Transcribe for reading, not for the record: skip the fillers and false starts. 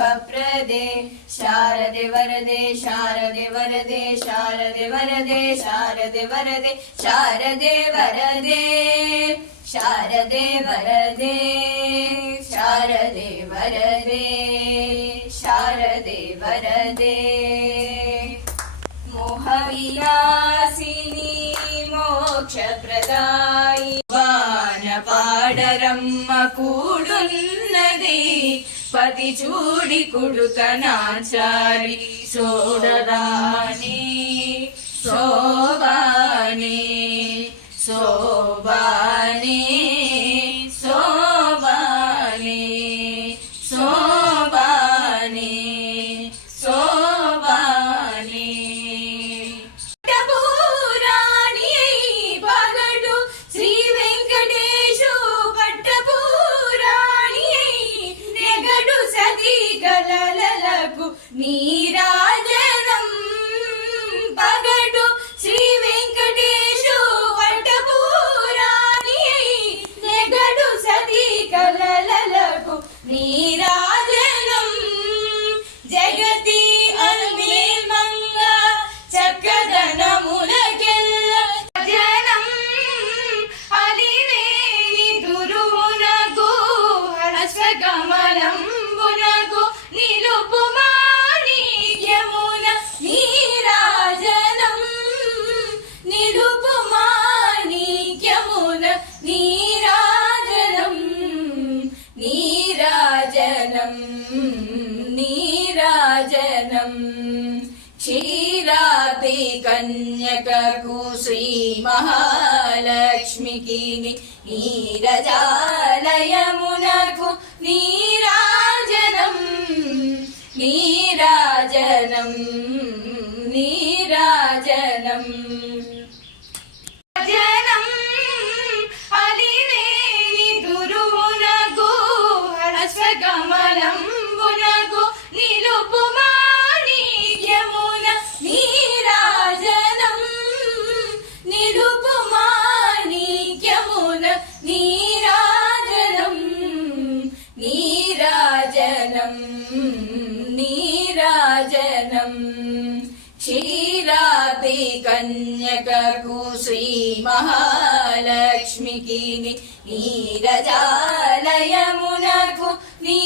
शुभप्रदे शारदे वरदे शारदे वरदे शारदे वरदे शारदे वरदे शारदे वरदे शारदे वरदे शारदे वरदे शारदे वरदे मोहविलासिनी मोक्षप्रदायि వానపాడరమ్మ కూడున్నది పతి చూడి కుడుకనాచారి సోడరాణి శోభాని శోభాని శోభాని శోభాని శోభాని నీరాజనం పగడు శ్రీ వెంకటేశు పట్టపురాణి నెగడు సది కలలకు నీరాజనం జగతి అన్వేమంగ చక్కదనములకెల్ల జనం అలివేని దురువునకు హర్షకమలంబునకు నిలుపు నీరాజనం క్షీరాబ్ది కన్యకకు శ్రీ మహాలక్ష్మికి నీరజాలయమునకు నీరాజనం నీరాజనం నీరాజనం జనం అలివేని దురువునకు హర్షకమలంబునకు నిలుపు మాణిక్యమున నీరాజనం నిలుపు మాణిక్యమున నీరాజనం నీరాజనం నీరాజనం క్షీరాబ్ది కన్యకకు శ్రీ మహాలక్ష్మికి నీరజాలయమునకు నీ